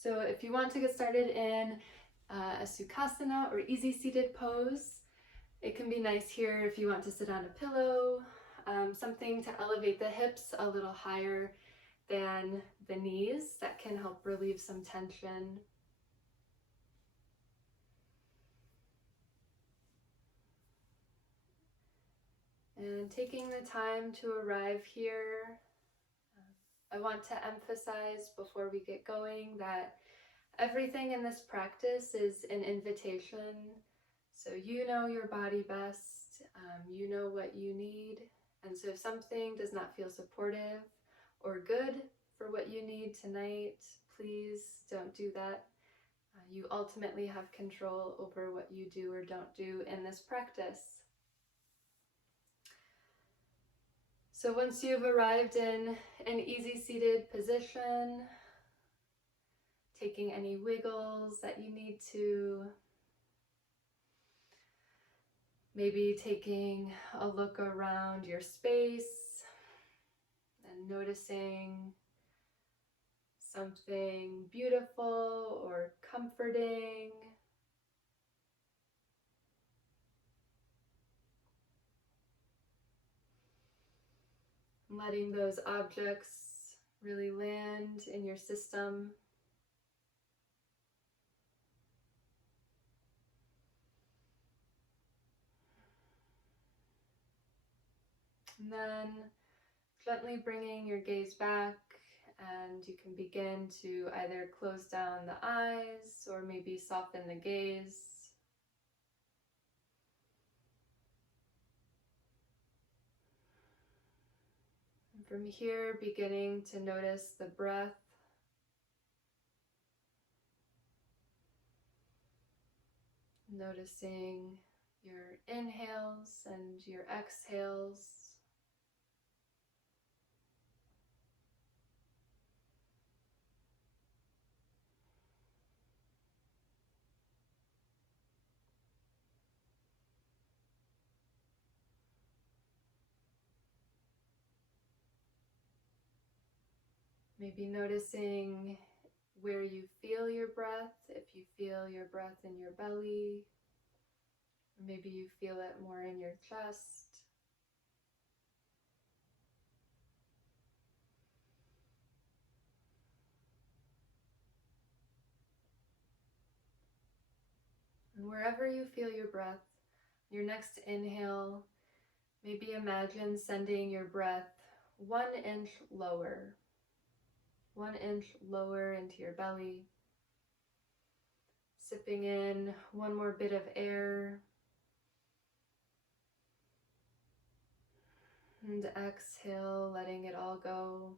So if you want to get started in a Sukhasana or easy seated pose, it can be nice here if you want to sit on a pillow, something to elevate the hips a little higher than the knees. That can help relieve some tension. And taking the time to arrive here, I want to emphasize before we get going that everything in this practice is an invitation. So you know your body best, you know what you need. And so if something does not feel supportive or good for what you need tonight, please don't do that. You ultimately have control over what you do or don't do in this practice. So once you've arrived in an easy seated position, taking any wiggles that you need to, maybe taking a look around your space and noticing something beautiful or comforting. Letting those objects really land in your system. And then gently bringing your gaze back, and you can begin to either close down the eyes or maybe soften the gaze. And from here, beginning to notice the breath. Noticing your inhales and your exhales. Maybe noticing where you feel your breath, if you feel your breath in your belly, or maybe you feel it more in your chest. And wherever you feel your breath, your next inhale, maybe imagine sending your breath 1 inch lower, 1 inch lower into your belly. Sipping in one more bit of air. And exhale, letting it all go.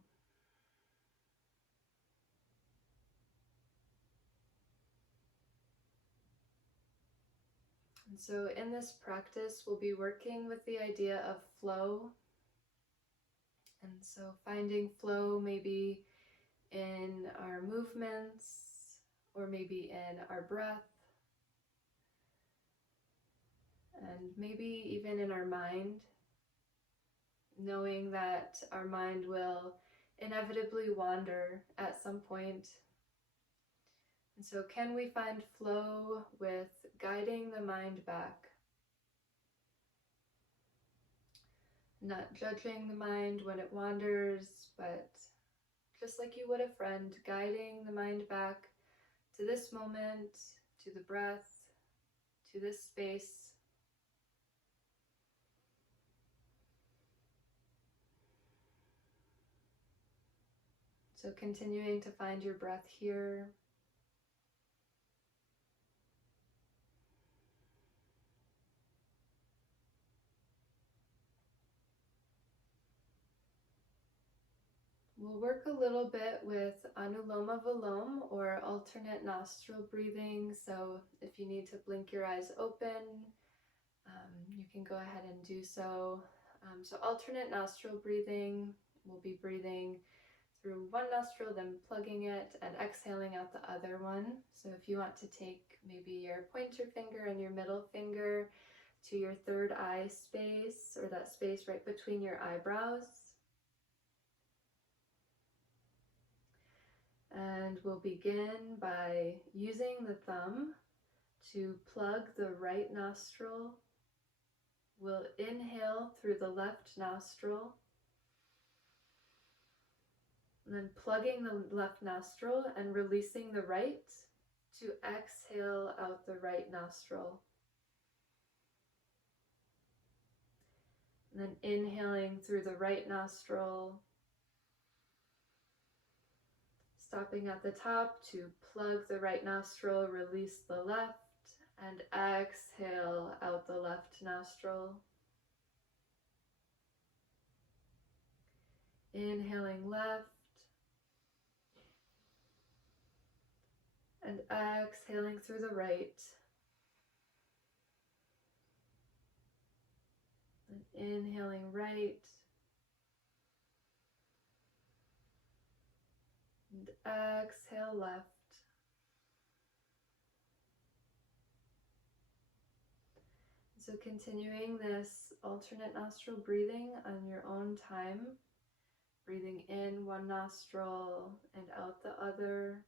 And so in this practice, we'll be working with the idea of flow. And so finding flow maybe in our movements or maybe in our breath. And maybe even in our mind, knowing that our mind will inevitably wander at some point. And so can we find flow with guiding the mind back? Not judging the mind when it wanders, but just like you would a friend, guiding the mind back to this moment, to the breath, to this space. So continuing to find your breath here. We'll work a little bit with Anuloma Viloma or alternate nostril breathing. So if you need to blink your eyes open, you can go ahead and do so. So alternate nostril breathing, we'll be breathing through one nostril, then plugging it and exhaling out the other one. So if you want to take maybe your pointer finger and your middle finger to your third eye space, or that space right between your eyebrows. And And we'll begin by using the thumb to plug the right nostril. We'll inhale through the left nostril, and then plugging the left nostril and releasing the right to exhale out the right nostril. And then inhaling through the right nostril, stopping at the top to plug the right nostril, release the left, and exhale out the left nostril. Inhaling left, and exhaling through the right. And inhaling right, and exhale left. So continuing this alternate nostril breathing on your own time, breathing in one nostril and out the other.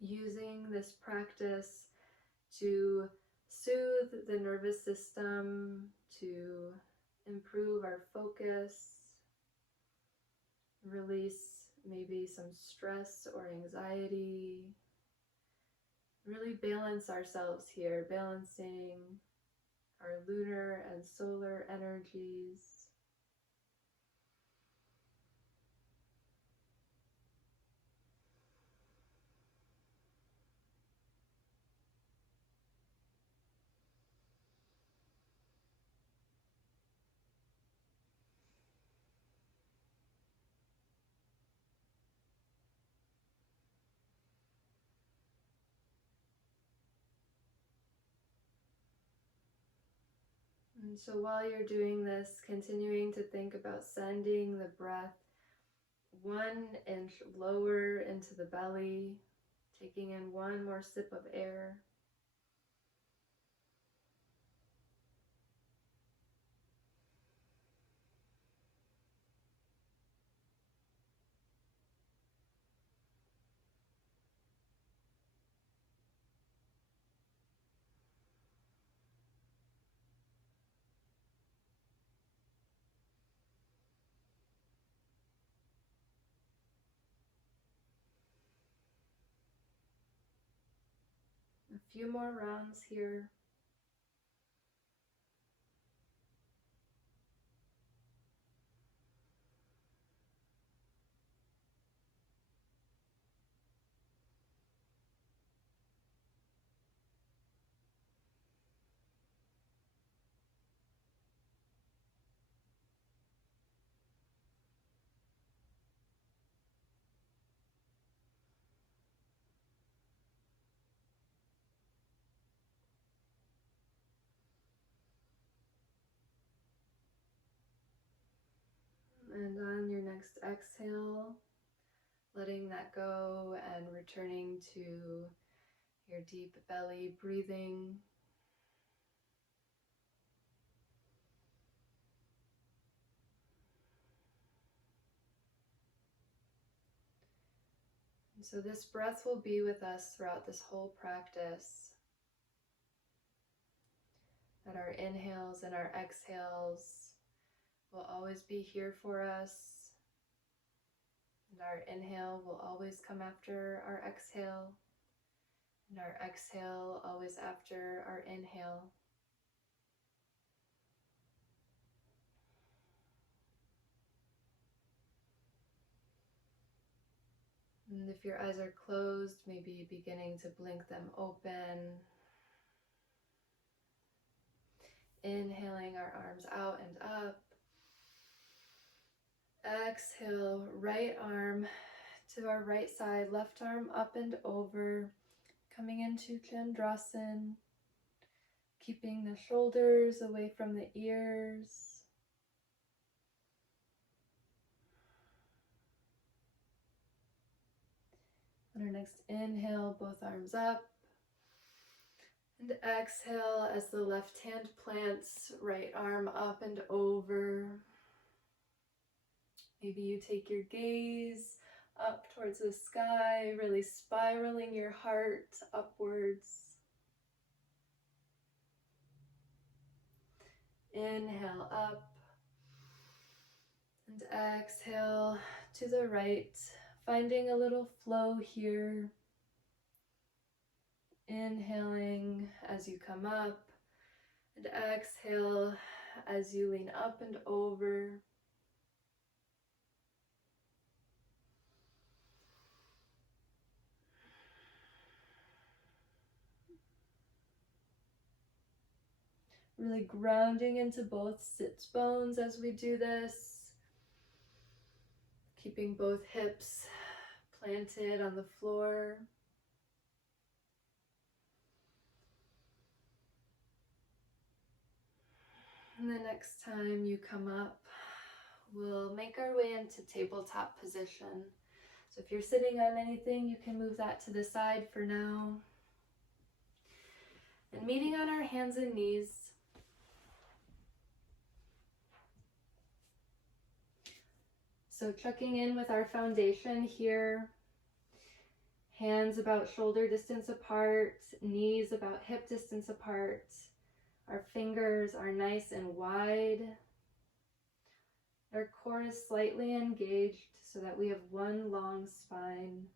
Using this practice to soothe the nervous system, to improve our focus, release maybe some stress or anxiety. Really balance ourselves here, balancing our lunar and solar energies. And so while you're doing this, continuing to think about sending the breath 1 inch lower into the belly, taking in one more sip of air. A few more rounds here. And on your next exhale, letting that go and returning to your deep belly breathing. And so this breath will be with us throughout this whole practice. That our inhales and our exhales will always be here for us. And our inhale will always come after our exhale. And our exhale always after our inhale. And if your eyes are closed, maybe beginning to blink them open. Inhaling our arms out and up. Exhale, right arm to our right side, left arm up and over, coming into Chandrasana, keeping the shoulders away from the ears. On our next inhale, both arms up. And exhale as the left hand plants, right arm up and over. Maybe you take your gaze up towards the sky, really spiraling your heart upwards. Inhale up and exhale to the right, finding a little flow here. Inhaling as you come up and exhale as you lean up and over. Really grounding into both sits bones as we do this. Keeping both hips planted on the floor. And the next time you come up, we'll make our way into tabletop position. So if you're sitting on anything, you can move that to the side for now. And meeting on our hands and knees. So checking in with our foundation here. Hands about shoulder distance apart, knees about hip distance apart. Our fingers are nice and wide. Our core is slightly engaged so that we have one long spine.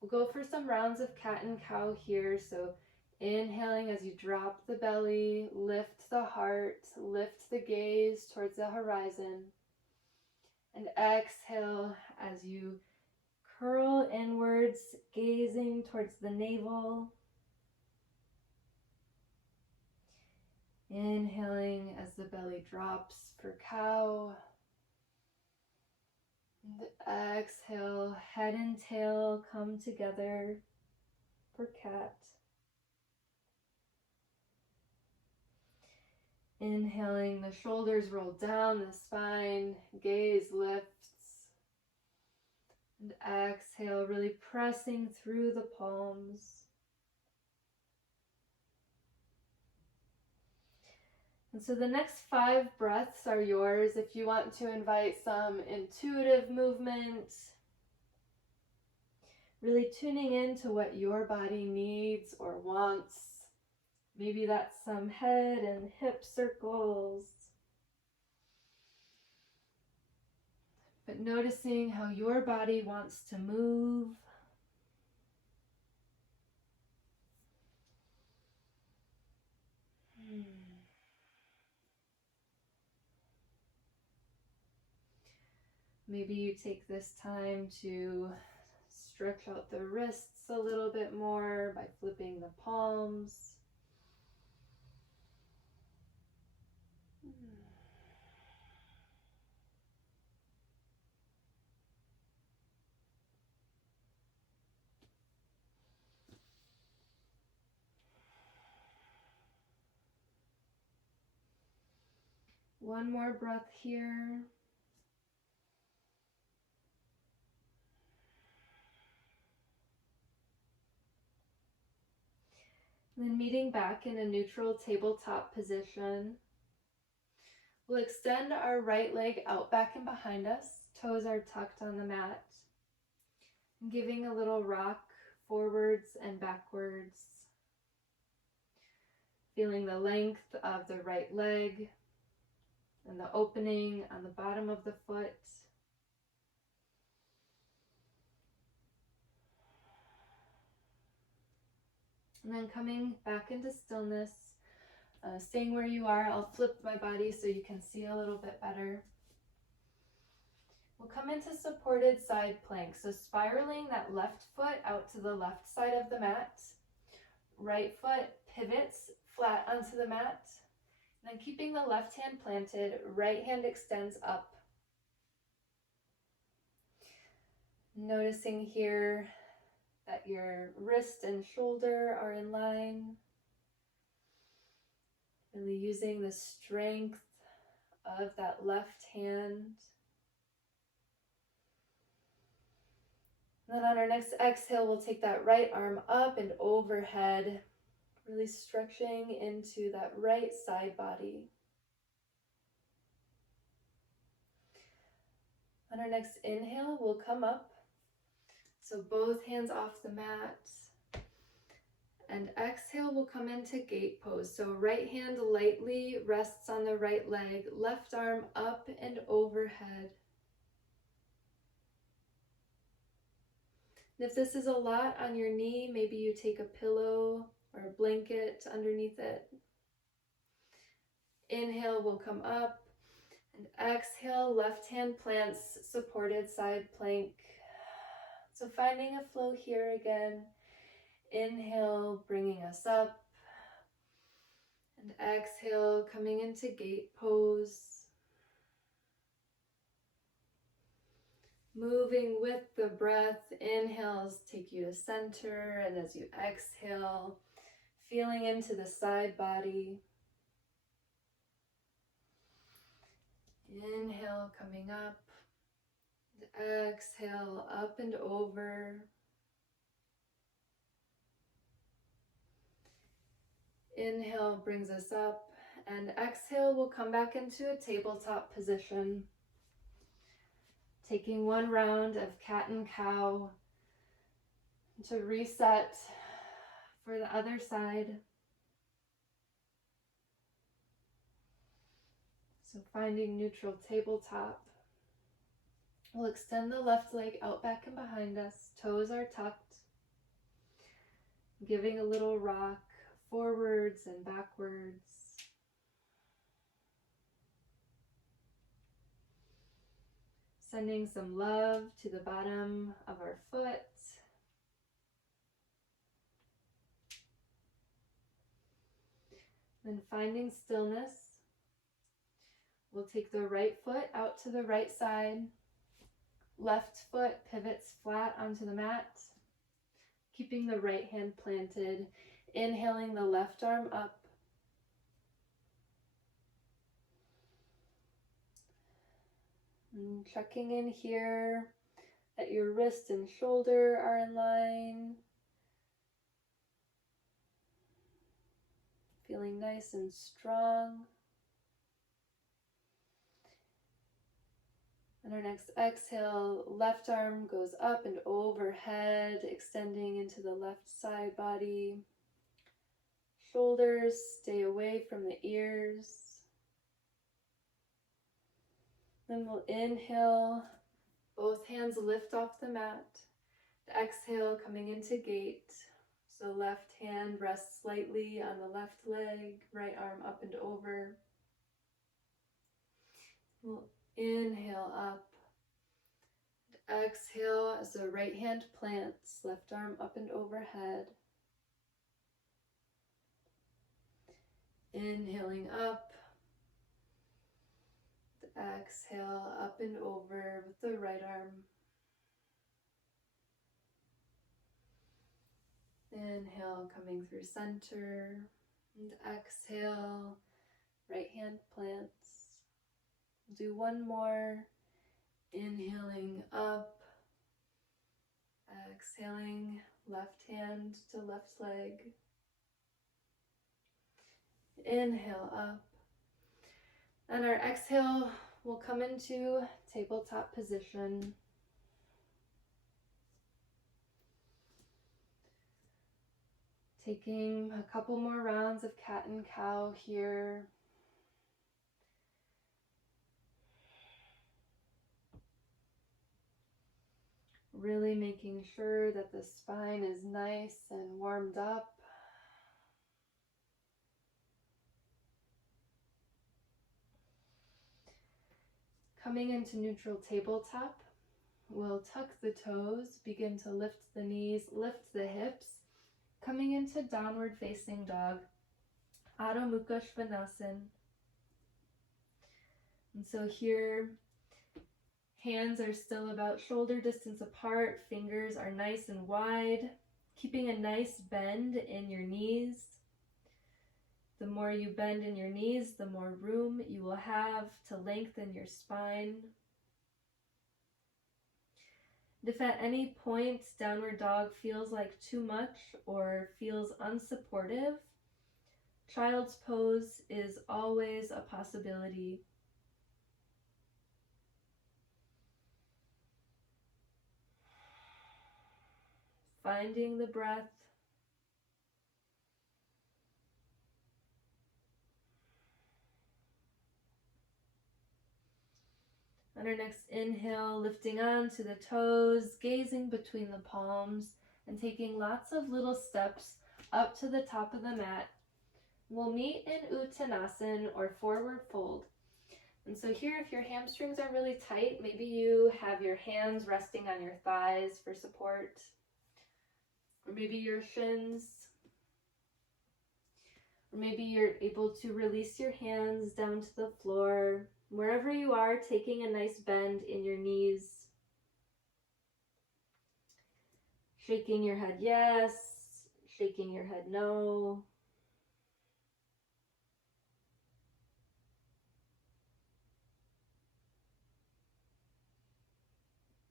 We'll go for some rounds of cat and cow here. So inhaling as you drop the belly, lift the heart, lift the gaze towards the horizon. And exhale as you curl inwards, gazing towards the navel. Inhaling as the belly drops for cow. And exhale, head and tail come together for cat. Inhaling, the shoulders roll down the spine, gaze lifts. And exhale, really pressing through the palms. And so the next 5 breaths are yours. If you want to invite some intuitive movement, really tuning into what your body needs or wants. Maybe that's some head and hip circles. But noticing how your body wants to move. Maybe you take this time to stretch out the wrists a little bit more by flipping the palms. One more breath here. Then meeting back in a neutral tabletop position. We'll extend our right leg out back and behind us. Toes are tucked on the mat. Giving a little rock forwards and backwards. Feeling the length of the right leg and the opening on the bottom of the foot. And then coming back into stillness, staying where you are. I'll flip my body so you can see a little bit better. We'll come into supported side plank. So spiraling that left foot out to the left side of the mat. Right foot pivots flat onto the mat. And then keeping the left hand planted, right hand extends up. Noticing here that your wrist and shoulder are in line. Really using the strength of that left hand. And then on our next exhale, we'll take that right arm up and overhead, Really stretching into that right side body. On our next inhale, we'll come up. So both hands off the mat. And exhale, we'll come into gate pose. So right hand lightly rests on the right leg, left arm up and overhead. And if this is a lot on your knee, maybe you take a pillow or a blanket underneath it. Inhale, we'll come up. And exhale, left hand plants supported side plank. So finding a flow here again. Inhale, bringing us up. And exhale, coming into gate pose. Moving with the breath, inhales take you to center, and as you exhale, feeling into the side body. Inhale, coming up. Exhale, up and over. Inhale brings us up, and exhale, we'll come back into a tabletop position. Taking one round of cat and cow to reset for the other side. So finding neutral tabletop. We'll extend the left leg out, back, and behind us. Toes are tucked. Giving a little rock forwards and backwards. Sending some love to the bottom of our foot. Then finding stillness. We'll take the right foot out to the right side. Left foot pivots flat onto the mat. Keeping the right hand planted. Inhaling the left arm up. And checking in here that your wrist and shoulder are in line. Feeling nice and strong. And our next exhale, left arm goes up and overhead, extending into the left side body. Shoulders stay away from the ears. Then we'll inhale, both hands lift off the mat. Exhale, coming into gate. So left hand rests slightly on the left leg, right arm up and over. We'll inhale up. Exhale as the right hand plants, left arm up and overhead. Inhaling up. Exhale up and over with the right arm. Inhale, coming through center. And exhale, right hand plants. Do one more. Inhaling up. Exhaling, left hand to left leg. Inhale up. And our exhale will come into tabletop position. Taking a couple more rounds of cat and cow here. Really making sure that the spine is nice and warmed up. Coming into neutral tabletop, we'll tuck the toes, begin to lift the knees, lift the hips, coming into downward facing dog, Adho Mukha Svanasana. And so here, hands are still about shoulder distance apart, fingers are nice and wide, keeping a nice bend in your knees. The more you bend in your knees, the more room you will have to lengthen your spine. And if at any point downward dog feels like too much or feels unsupportive, Child's pose is always a possibility. Finding the breath. On our next inhale, lifting onto the toes, gazing between the palms, and taking lots of little steps up to the top of the mat. We'll meet in Uttanasana or forward fold. And so here, if your hamstrings are really tight, maybe you have your hands resting on your thighs for support, or maybe your shins, or maybe you're able to release your hands down to the floor. Wherever you are, taking a nice bend in your knees. Shaking your head yes, shaking your head no.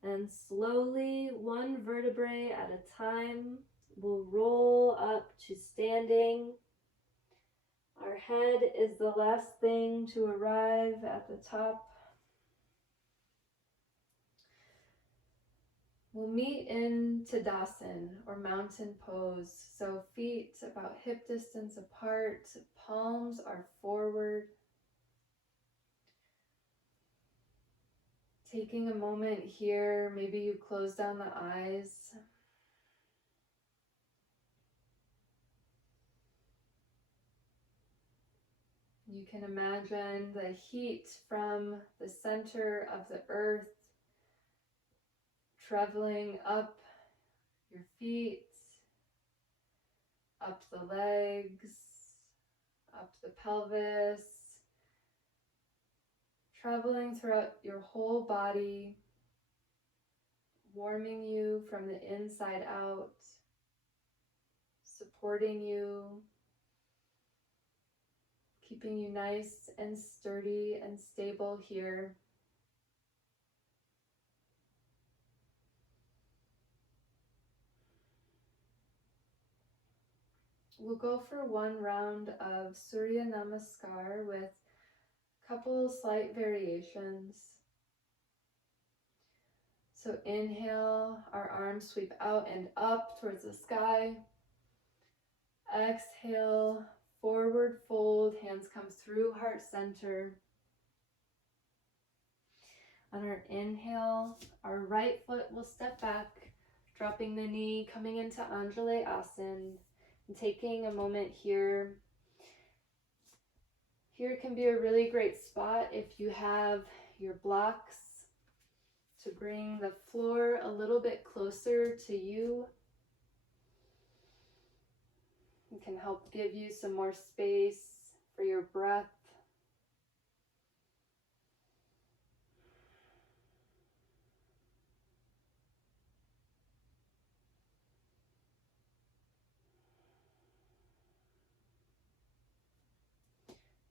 And slowly, one vertebrae at a time, we'll roll up to standing. Our head is the last thing to arrive at the top. We'll meet in Tadasana or mountain pose. So feet about hip distance apart, palms are forward. Taking a moment here, maybe you close down the eyes. You can imagine the heat from the center of the earth traveling up your feet, up the legs, up the pelvis, traveling throughout your whole body, warming you from the inside out, supporting you, keeping you nice and sturdy and stable here. We'll go for one round of Surya Namaskar with a couple slight variations. So inhale, our arms sweep out and up towards the sky. Exhale, forward fold, hands come through heart center. On our inhale, our right foot will step back, dropping the knee, coming into Anjali-asana, and taking a moment here. Here can be a really great spot if you have your blocks to bring the floor a little bit closer to you. It can help give you some more space for your breath.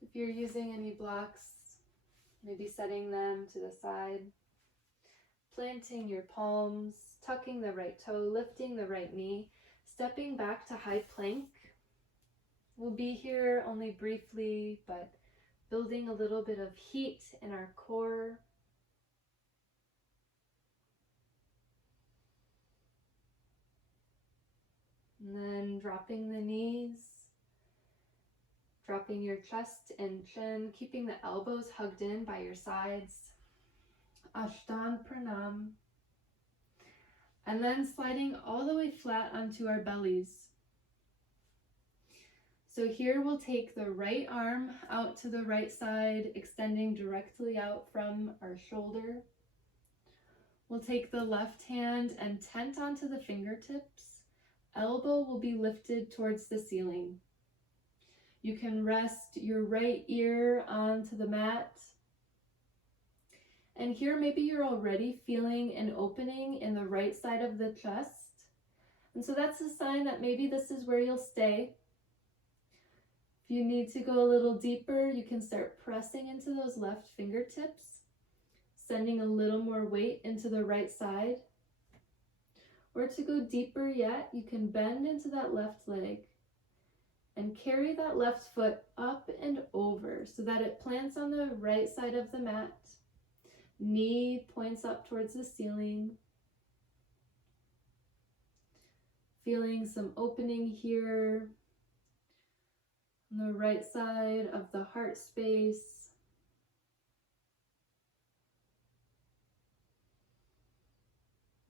If you're using any blocks, maybe setting them to the side. Planting your palms, tucking the right toe, lifting the right knee, stepping back to high plank. We'll be here only briefly, but building a little bit of heat in our core. And then dropping the knees, dropping your chest and chin, keeping the elbows hugged in by your sides. Ashtan Pranam. And then sliding all the way flat onto our bellies. So here we'll take the right arm out to the right side, extending directly out from our shoulder. We'll take the left hand and tent onto the fingertips. Elbow will be lifted towards the ceiling. You can rest your right ear onto the mat. And here maybe you're already feeling an opening in the right side of the chest. And so that's a sign that maybe this is where you'll stay. If you need to go a little deeper, you can start pressing into those left fingertips, sending a little more weight into the right side. Or to go deeper yet, you can bend into that left leg and carry that left foot up and over so that it plants on the right side of the mat. Knee points up towards the ceiling. Feeling some opening here on the right side of the heart space.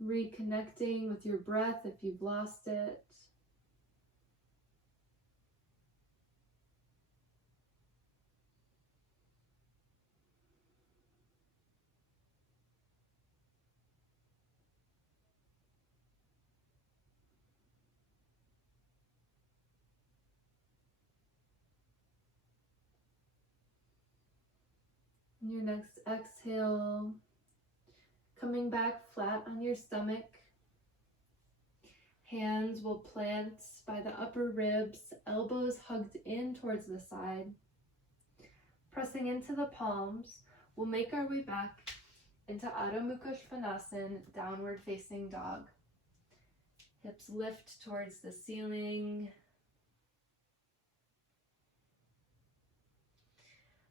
Reconnecting with your breath if you've lost it. And your next exhale, coming back flat on your stomach. Hands will plant by the upper ribs, elbows hugged in towards the side. Pressing into the palms, we'll make our way back into Adho Mukha Svanasana, downward facing dog. Hips lift towards the ceiling.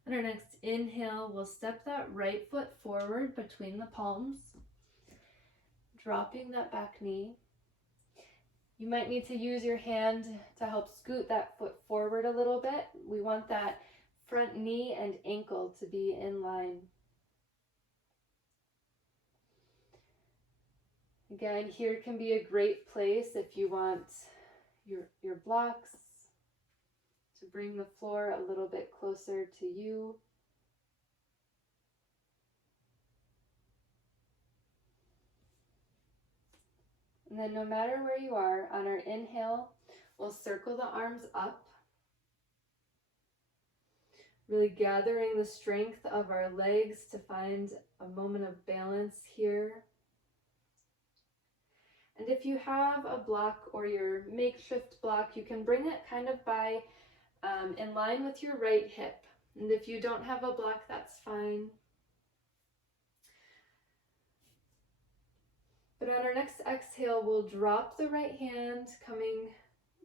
On our next inhale, we'll step that right foot forward between the palms, dropping that back knee. You might need to use your hand to help scoot that foot forward a little bit. We want that front knee and ankle to be in line. Again, here can be a great place if you want your blocks to bring the floor a little bit closer to you. And then no matter where you are, on our inhale, we'll circle the arms up, really gathering the strength of our legs to find a moment of balance here. And if you have a block or your makeshift block, you can bring it kind of by in line with your right hip. And if you don't have a block, that's fine. But on our next exhale, we'll drop the right hand, coming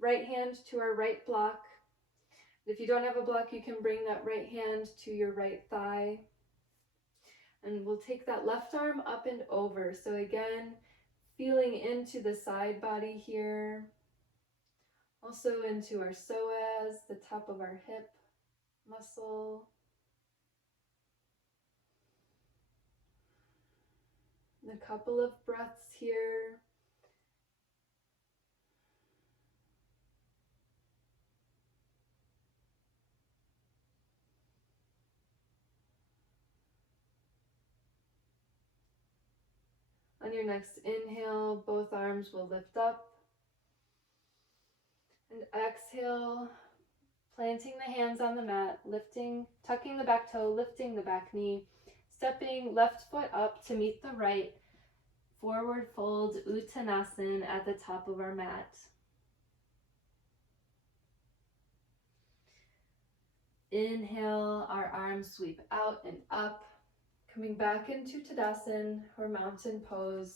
right hand to our right block. If you don't have a block, you can bring that right hand to your right thigh. And we'll take that left arm up and over. So again, feeling into the side body here. Also into our psoas, the top of our hip muscle. And a couple of breaths here. On your next inhale, both arms will lift up. And exhale, planting the hands on the mat, lifting, tucking the back toe, lifting the back knee, stepping left foot up to meet the right, forward fold Uttanasana at the top of our mat. Inhale, our arms sweep out and up, coming back into Tadasana or mountain pose.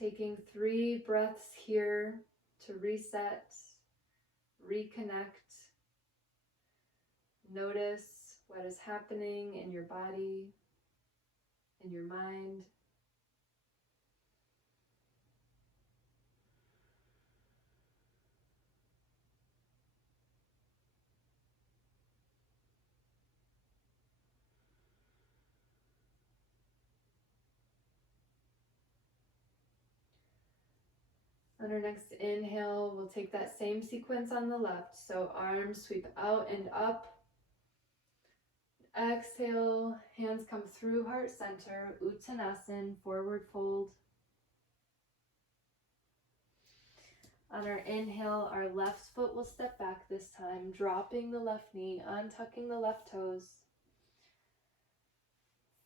Taking 3 breaths here to reset, reconnect, notice what is happening in your body, in your mind. On our next inhale, we'll take that same sequence on the left. So arms sweep out and up. Exhale, hands come through heart center, Uttanasana, forward fold. On our inhale, our left foot will step back this time, dropping the left knee, untucking the left toes.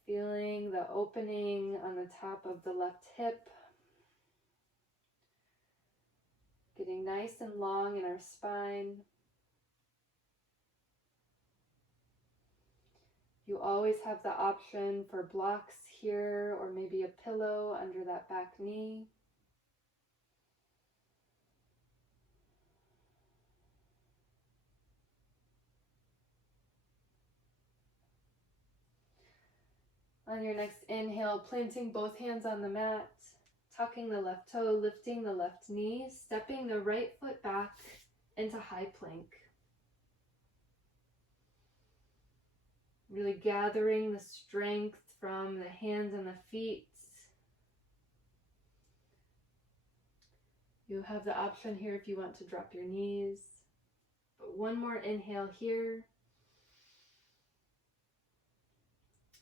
Feeling the opening on the top of the left hip. Getting nice and long in our spine. You always have the option for blocks here or maybe a pillow under that back knee. On your next inhale, planting both hands on the mat, tucking the left toe, lifting the left knee, stepping the right foot back into high plank. Really gathering the strength from the hands and the feet. You have the option here if you want to drop your knees. But one more inhale here.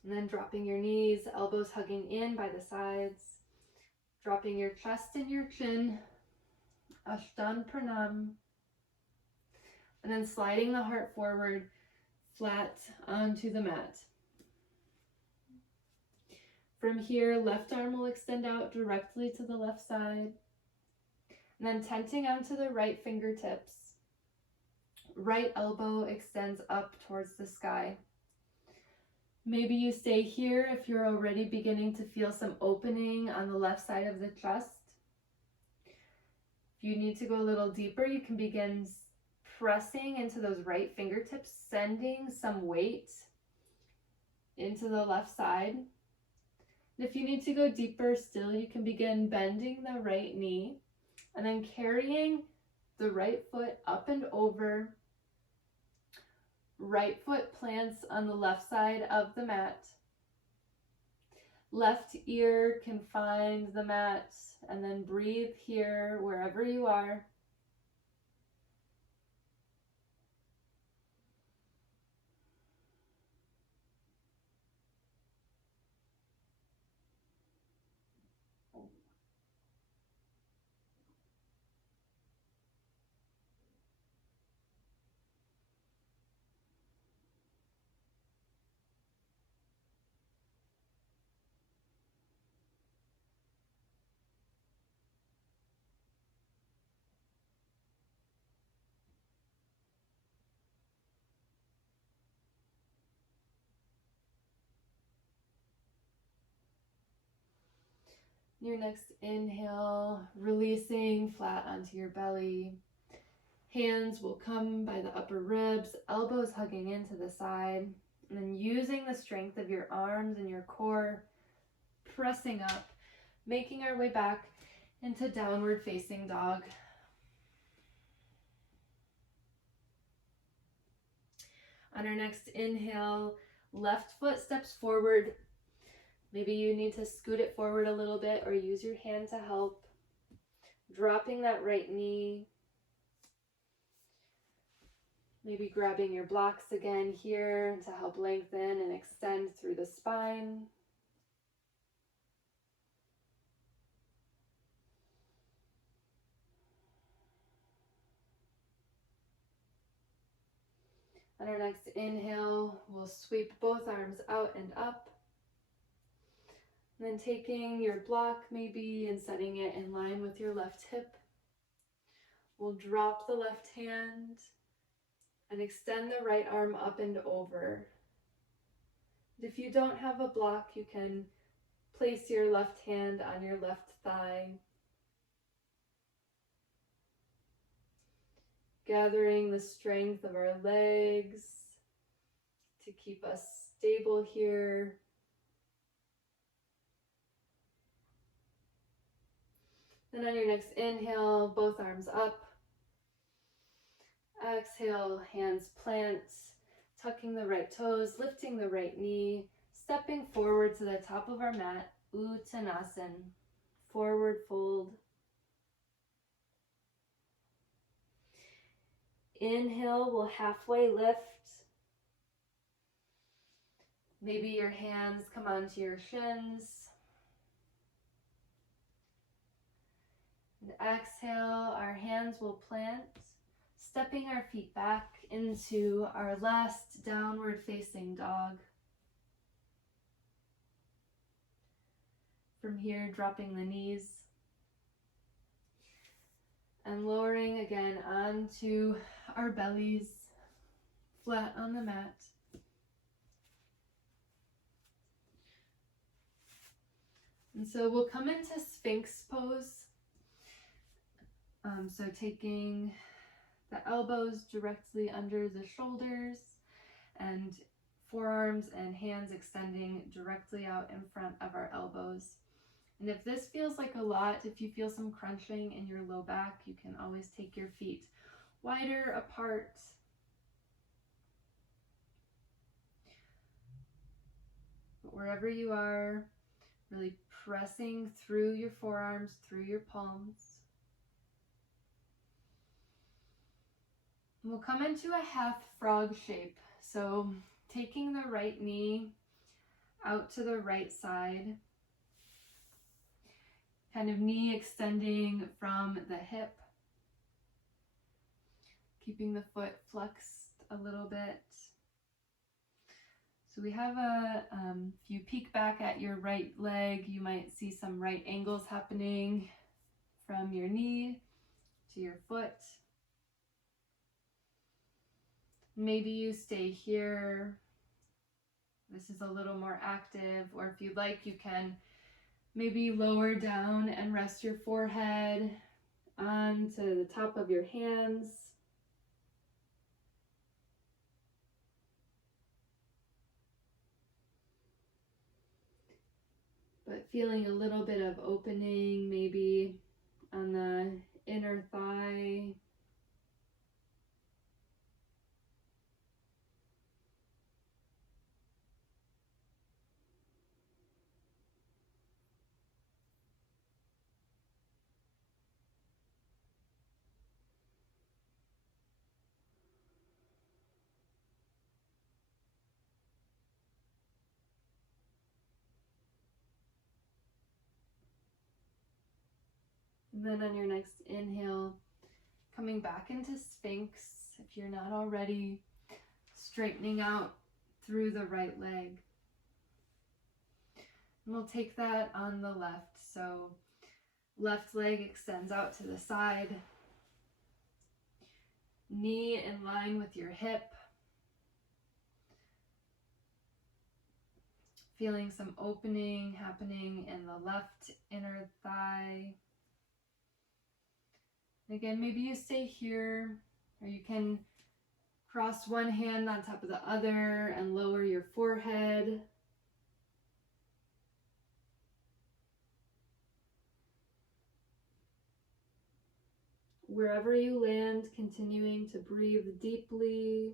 And then dropping your knees, elbows hugging in by the sides. Dropping your chest and your chin. Ashtan Pranam. And then sliding the heart forward, flat onto the mat. From here, left arm will extend out directly to the left side. And then tenting onto the right fingertips. Right elbow extends up towards the sky. Maybe you stay here if you're already beginning to feel some opening on the left side of the chest. If you need to go a little deeper, you can begin pressing into those right fingertips, sending some weight into the left side. And if you need to go deeper still, you can begin bending the right knee and then carrying the right foot up and over. Right foot plants on the left side of the mat. Left ear can find the mat, and then breathe here wherever you are. Your next inhale, releasing flat onto your belly. Hands will come by the upper ribs, elbows hugging into the side, and then using the strength of your arms and your core, pressing up, making our way back into downward facing dog. On our next inhale, left foot steps forward. Maybe you need to scoot it forward a little bit or use your hand to help. Dropping that right knee. Maybe grabbing your blocks again here to help lengthen and extend through the spine. On our next inhale, we'll sweep both arms out and up. And then taking your block maybe and setting it in line with your left hip. We'll drop the left hand and extend the right arm up and over. If you don't have a block, you can place your left hand on your left thigh. Gathering the strength of our legs to keep us stable here. Then on your next inhale, both arms up. Exhale, hands plant, tucking the right toes, lifting the right knee, stepping forward to the top of our mat, Uttanasana, forward fold. Inhale, we'll halfway lift. Maybe your hands come onto your shins. And exhale, our hands will plant, stepping our feet back into our last downward facing dog. From here, dropping the knees and lowering again onto our bellies, flat on the mat. And so we'll come into Sphinx pose. So taking the elbows directly under the shoulders and forearms and hands extending directly out in front of our elbows. And if this feels like a lot, if you feel some crunching in your low back, you can always take your feet wider apart. But wherever you are, really pressing through your forearms, through your palms. We'll come into a half frog shape. So taking the right knee out to the right side, kind of knee extending from the hip, keeping the foot flexed a little bit. So we have if you peek back at your right leg, you might see some right angles happening from your knee to your foot. Maybe you stay here. This is a little more active, or if you'd like, you can maybe lower down and rest your forehead onto the top of your hands. But feeling a little bit of opening maybe on the inner thigh. And then on your next inhale, coming back into Sphinx, if you're not already, straightening out through the right leg. And we'll take that on the left. So left leg extends out to the side, knee in line with your hip. Feeling some opening happening in the left inner thigh. Again, maybe you stay here, or you can cross one hand on top of the other and lower your forehead. Wherever you land, continuing to breathe deeply.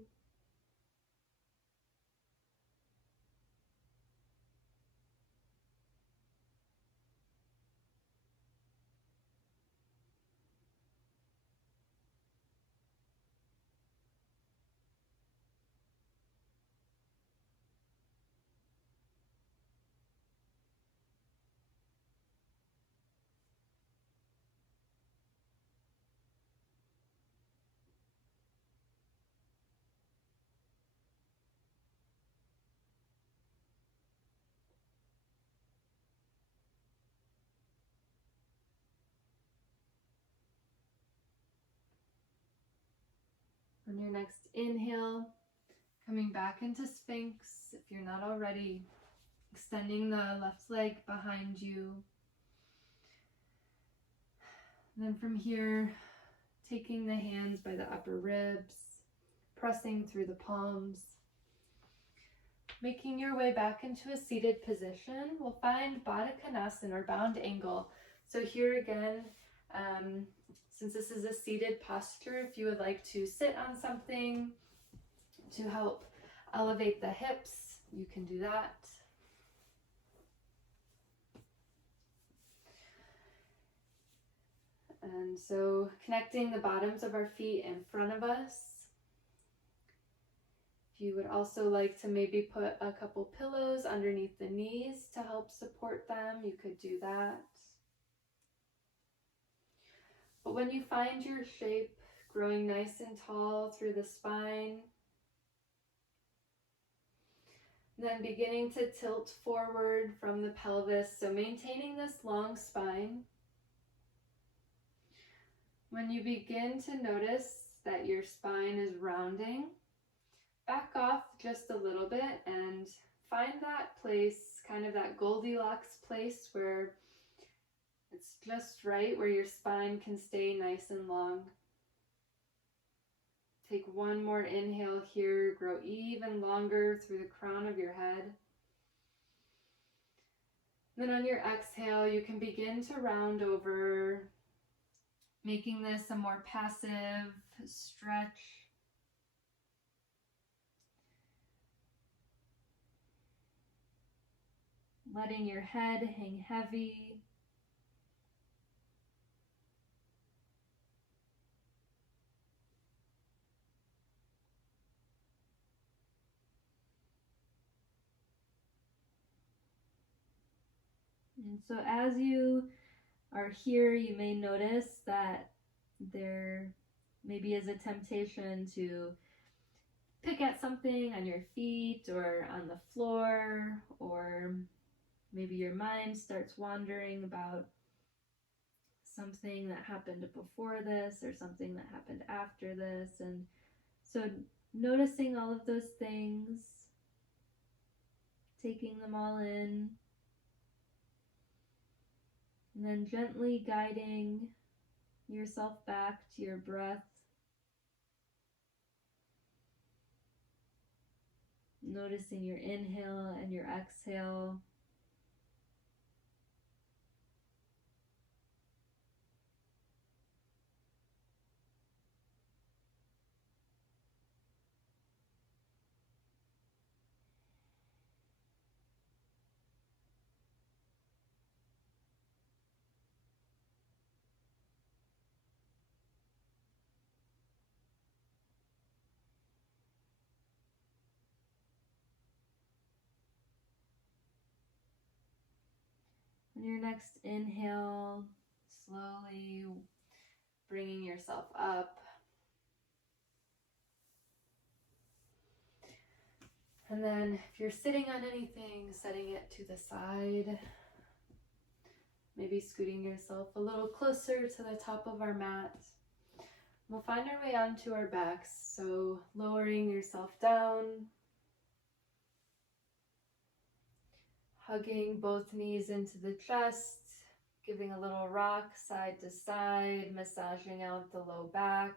On your next inhale, coming back into Sphinx, if you're not already, extending the left leg behind you. And then from here, taking the hands by the upper ribs, pressing through the palms. Making your way back into a seated position, we'll find Baddha Konasana, or bound angle. So here again, since this is a seated posture, if you would like to sit on something to help elevate the hips, you can do that. And so connecting the bottoms of our feet in front of us. If you would also like to maybe put a couple pillows underneath the knees to help support them, you could do that. But when you find your shape growing nice and tall through the spine, then beginning to tilt forward from the pelvis, so maintaining this long spine. When you begin to notice that your spine is rounding, back off just a little bit and find that place, kind of that Goldilocks place where it's just right, where your spine can stay nice and long. Take one more inhale here, grow even longer through the crown of your head. Then on your exhale, you can begin to round over, making this a more passive stretch. Letting your head hang heavy. And so as you are here, you may notice that there maybe is a temptation to pick at something on your feet or on the floor, or maybe your mind starts wandering about something that happened before this or something that happened after this. And so noticing all of those things, taking them all in, and then gently guiding yourself back to your breath. Noticing your inhale and your exhale. On your next inhale, slowly bringing yourself up. And then if you're sitting on anything, setting it to the side. Maybe scooting yourself a little closer to the top of our mat. We'll find our way onto our backs, so lowering yourself down. Hugging both knees into the chest, giving a little rock side to side, massaging out the low back.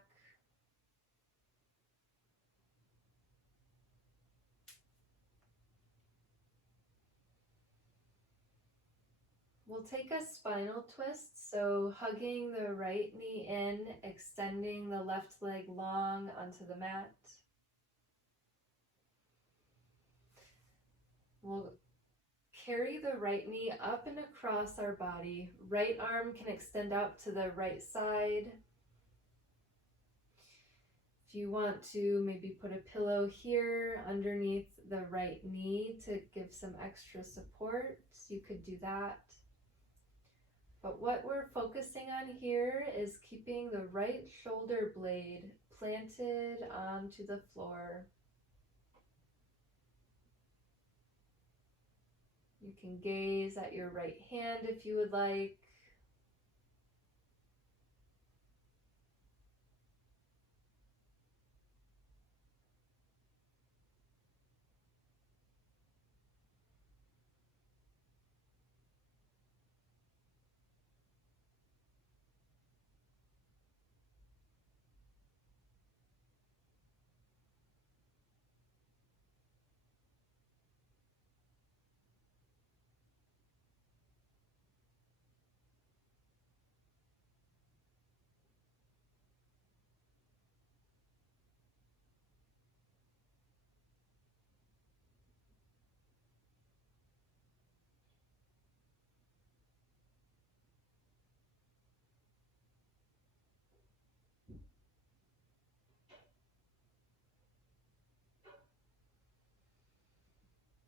We'll take a spinal twist, so hugging the right knee in, extending the left leg long onto the mat. We'll carry the right knee up and across our body. Right arm can extend out to the right side. If you want to, maybe put a pillow here underneath the right knee to give some extra support, you could do that. But what we're focusing on here is keeping the right shoulder blade planted onto the floor. You can gaze at your right hand if you would like.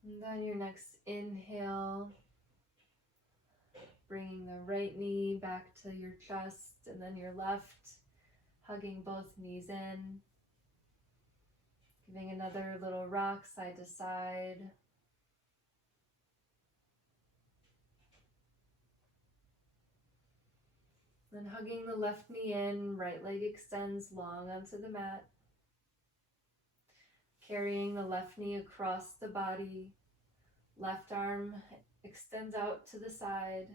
And then your next inhale, bringing the right knee back to your chest, and then your left, hugging both knees in. Giving another little rock side to side. Then hugging the left knee in, right leg extends long onto the mat. Carrying the left knee across the body. Left arm extends out to the side.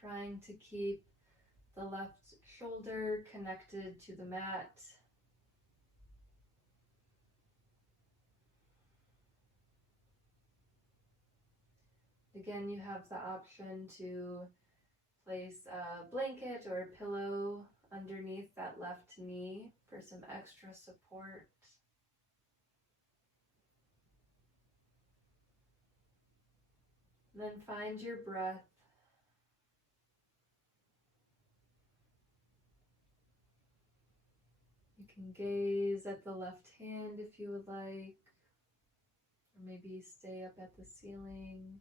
Trying to keep the left shoulder connected to the mat. Again, you have the option to place a blanket or a pillow underneath that left knee for some extra support. And then find your breath. You can gaze at the left hand if you would like, or maybe stay up at the ceiling.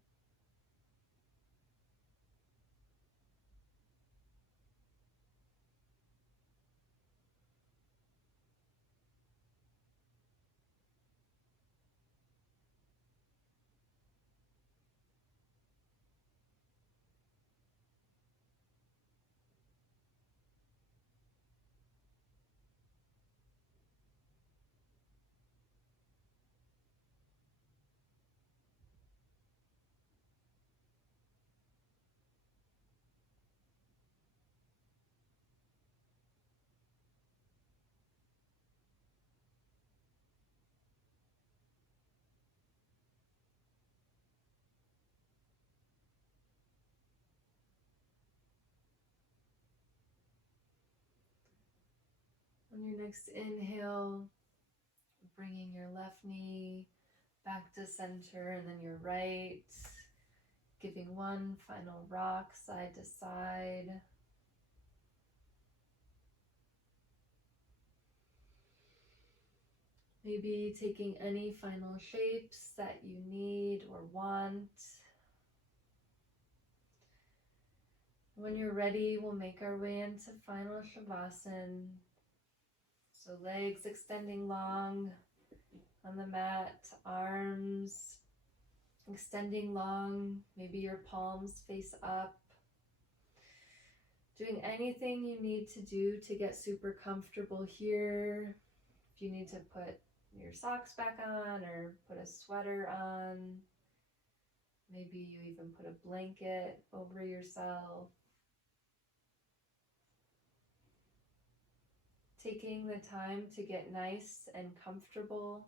On your next inhale, bringing your left knee back to center and then your right, giving one final rock side to side. Maybe taking any final shapes that you need or want. When you're ready, we'll make our way into final Shavasana. So legs extending long on the mat, arms extending long, maybe your palms face up. Doing anything you need to do to get super comfortable here. If you need to put your socks back on or put a sweater on, maybe you even put a blanket over yourself. Taking the time to get nice and comfortable.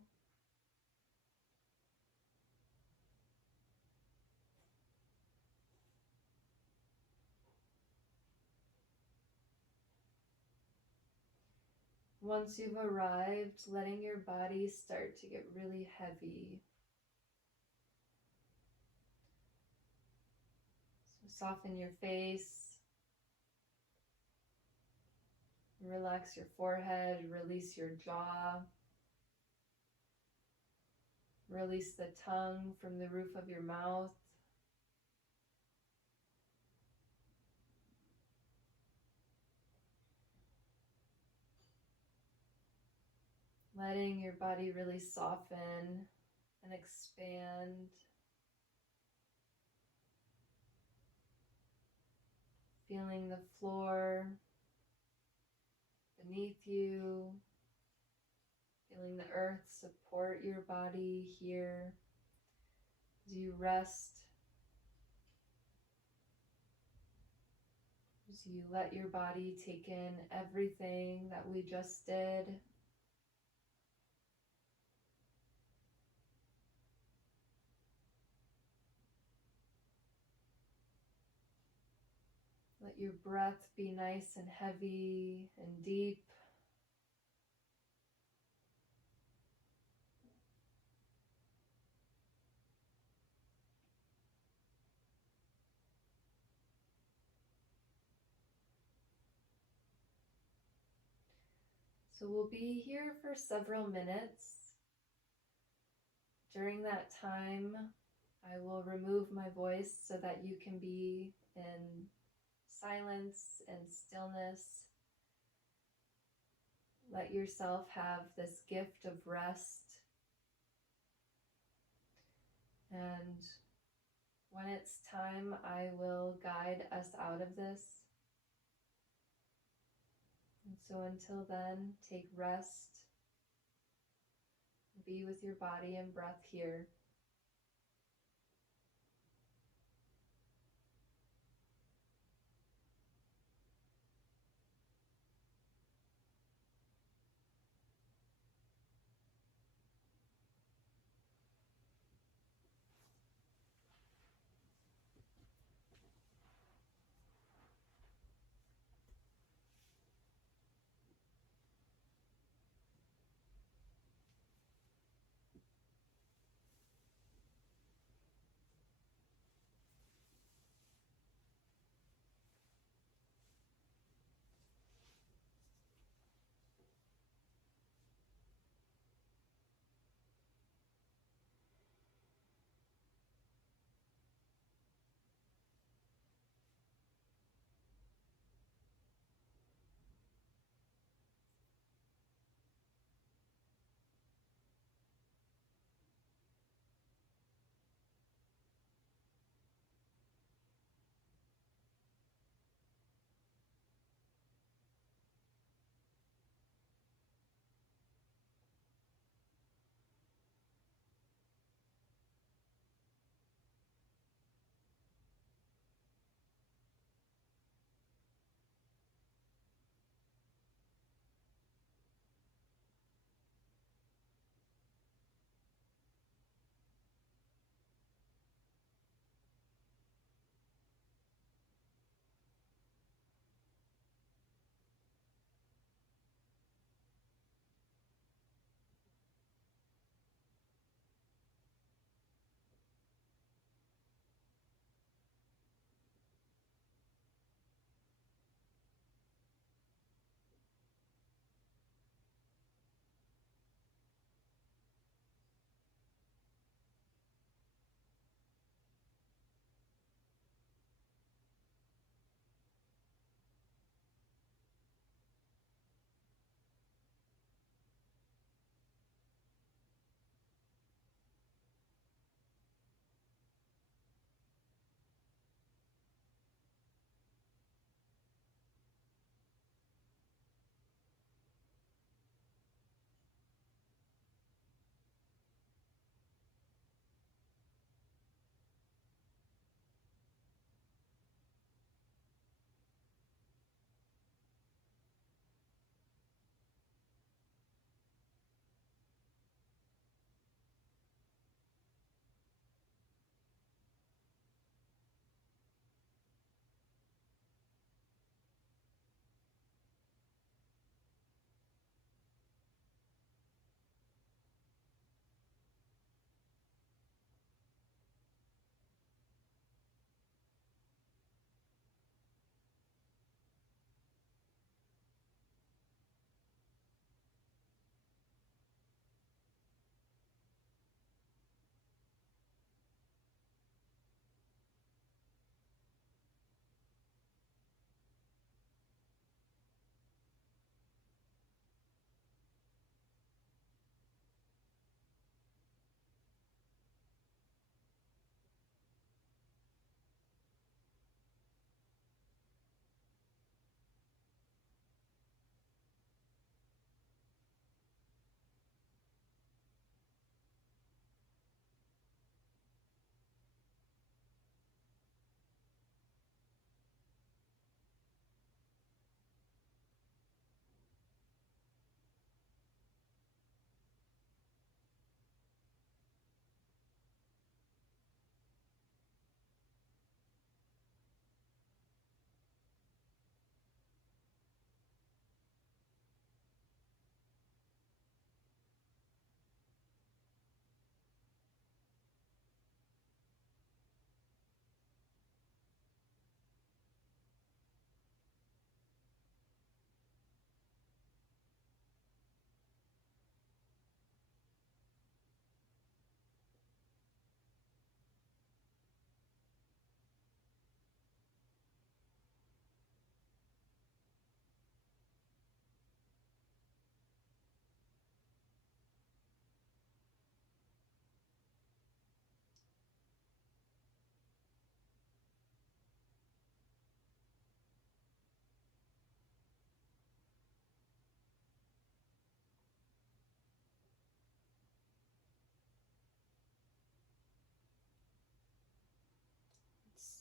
Once you've arrived, letting your body start to get really heavy. So soften your face. Relax your forehead, release your jaw. Release the tongue from the roof of your mouth. Letting your body really soften and expand. Feeling the floor beneath you. Feeling the earth support your body here as you rest. As you let your body take in everything that we just did. Let your breath be nice and heavy and deep. So we'll be here for several minutes. During that time, I will remove my voice so that you can be in silence and stillness. Let yourself have this gift of rest. And when it's time, I will guide us out of this. And so until then, take rest. Be with your body and breath here.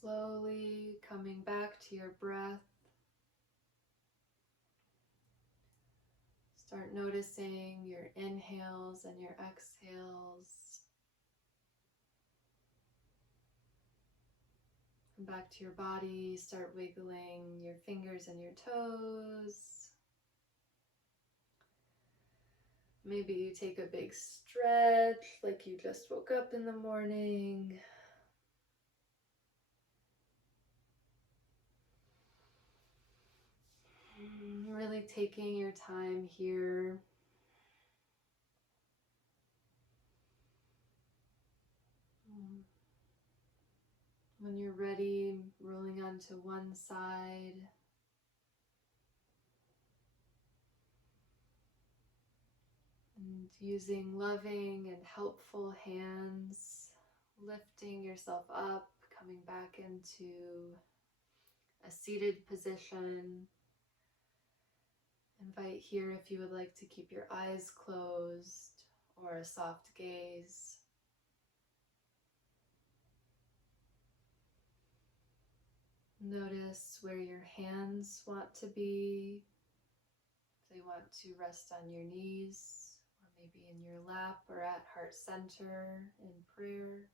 Slowly coming back to your breath. Start noticing your inhales and your exhales. Come back to your body, start wiggling your fingers and your toes. Maybe you take a big stretch like you just woke up in the morning. Really taking your time here. When you're ready, rolling onto one side. And using loving and helpful hands, lifting yourself up, coming back into a seated position. Invite here if you would like to keep your eyes closed or a soft gaze. Notice where your hands want to be. If they want to rest on your knees, or maybe in your lap or at heart center in prayer.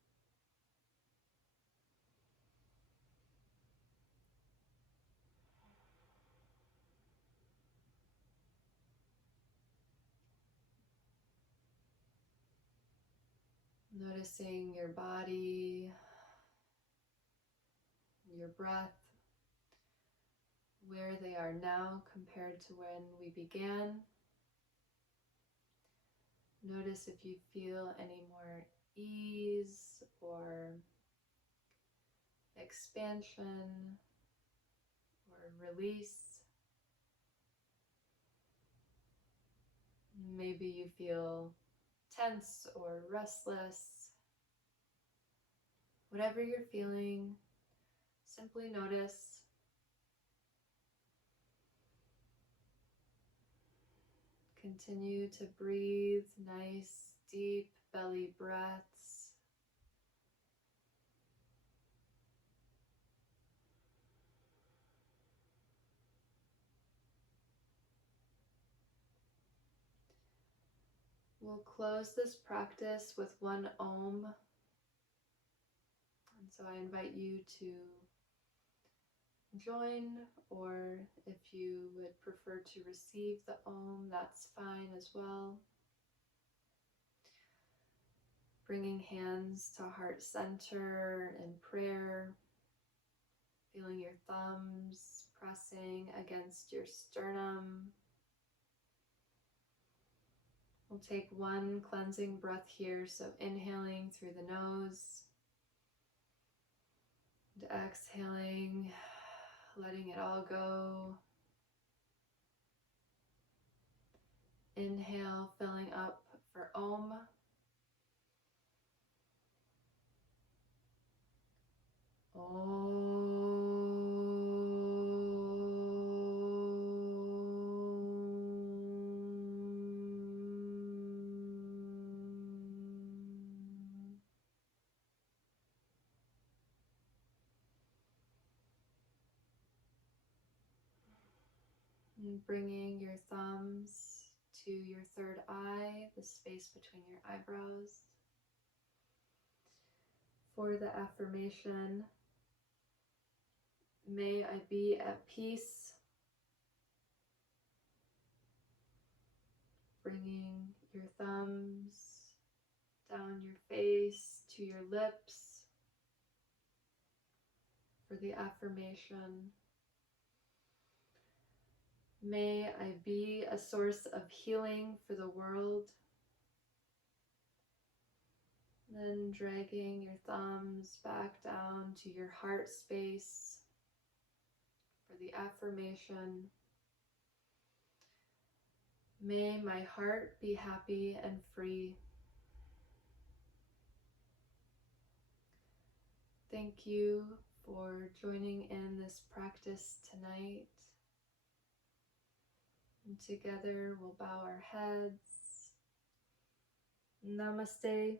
Noticing your body, your breath, where they are now compared to when we began. Notice if you feel any more ease or expansion or release. Maybe you feel tense or restless. Whatever you're feeling, simply notice. Continue to breathe nice, deep belly breaths. We'll close this practice with one Om. And so I invite you to join, or if you would prefer to receive the Om, that's fine as well. Bringing hands to heart center in prayer, feeling your thumbs pressing against your sternum. We'll take one cleansing breath here, so inhaling through the nose and exhaling, letting it all go. Inhale, filling up for Om. And bringing your thumbs to your third eye, the space between your eyebrows. For the affirmation, may I be at peace. Bringing your thumbs down your face to your lips. For the affirmation, may I be a source of healing for the world. Then dragging your thumbs back down to your heart space. For the affirmation, may my heart be happy and free. Thank you for joining in this practice tonight. And together we'll bow our heads. Namaste.